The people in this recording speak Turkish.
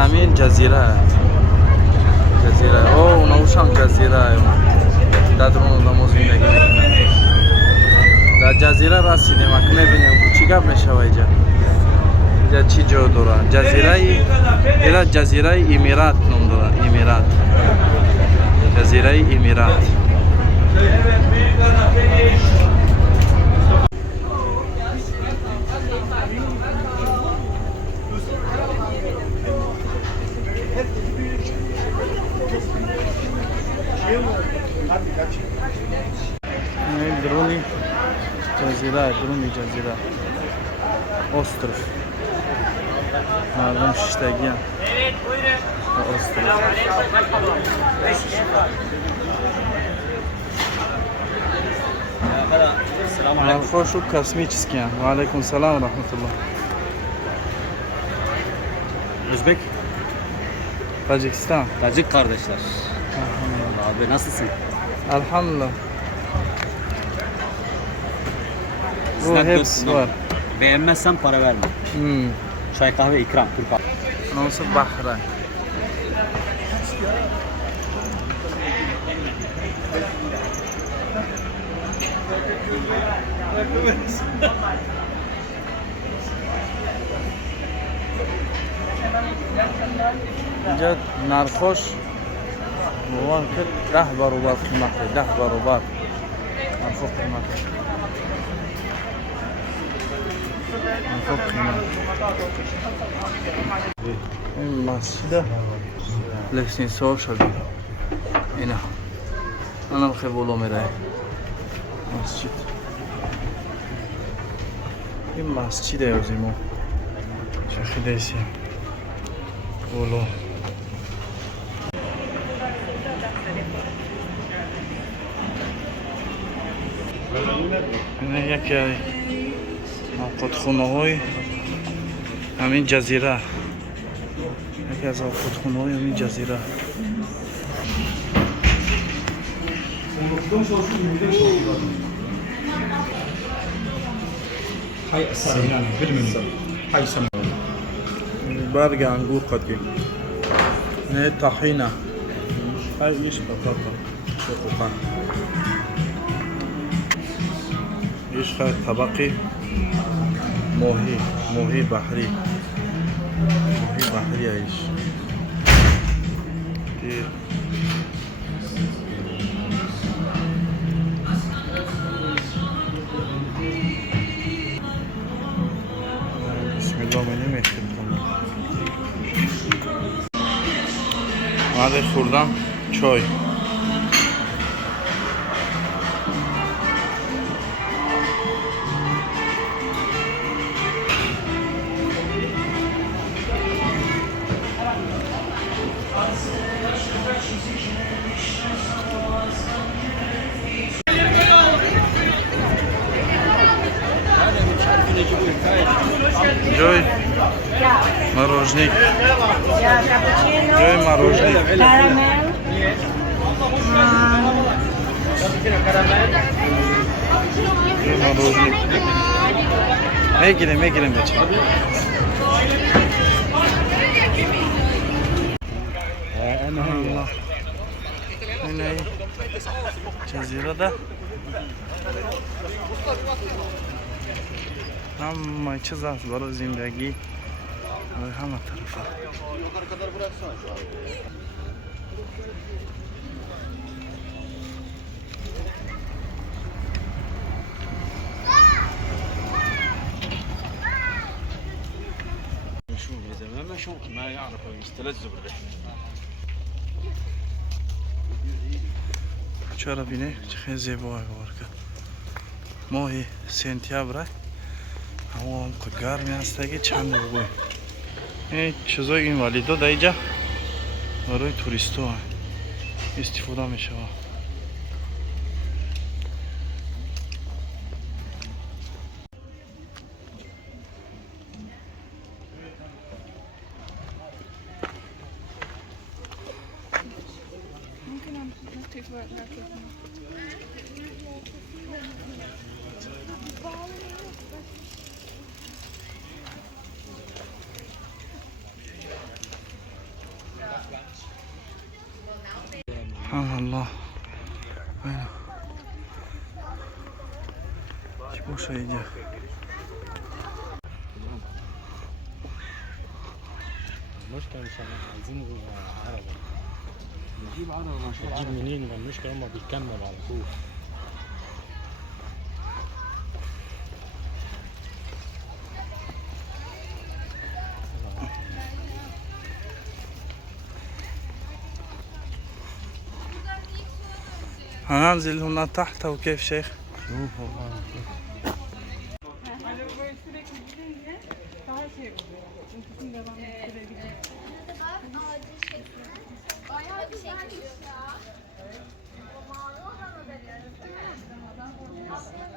همین جزیره جزیره اونوش هم جزیره در درون آدم زندگی میکنن. در جزیره رسیدیم اک میبینیم چی گپ میشه اینجا. اینجا چی جو داره جزیره امیرات نام داره. امیرات جزیره امیرات. درونی جزیره островь مردم ششتگی هم островь خوشو космический. Ва алейкум салам ва рахматуллах. Özbek, Tacikistan. Tacik kardeşler. Abi nasılsın? Elhamdülillah. Bu Sizden hepsi var. Beğenmezsen para verme. Çay kahve ikram. Türk. Nasıl Bahreyn. اینجا نرخوش موان که 10 برابر قیمته. 10 برابر نرخ قیمته. این مسجد لسنیسه ها شدیم. اینه انا خیلی بولو میره مسجد. این مسجد یازیمو شخی دیسی بولو. اینه یکی از آقادخونه های همین جزیره. یکی از آقادخونه های همین جزیره. برگ انگور قطعی. نه طحینه. ایش بطاطا. شکوفه. ایش خیلی طبقی موهی بحری. موهی بحری ایش. بسم الله منی میخیم کنم. اومده خوردم چای. Joy мороженик. Joy мороженик. Мороженик. Мегилем бече. Allah. Ne? Cezirede. همه چیز هست برای زندگی برای همه طرفه. شو يا زلمه شو ما يعرفوا يستلذوا بالرحله. چرا بینه چه زیبایی که ماه سپتامبر هوا هم که گرمی هسته که چند بگوی این چیزای این والیدو در اینجا برای توریستو استفاده میشه. Allah. Böyle. Hiç boşa iyice. المشكلة مش عايزين عربي نجيب عربي نجيب منين ما المشكلة هما بيكمل على طول هننزل هنا تحت وكيف شيخ؟ شوف والله Hani böyle sürekli gidince daha şey oluyor. Uykusun devam ettirebiliyor. Bayağı güzelmiş ya. Mavi olan o da değil mi?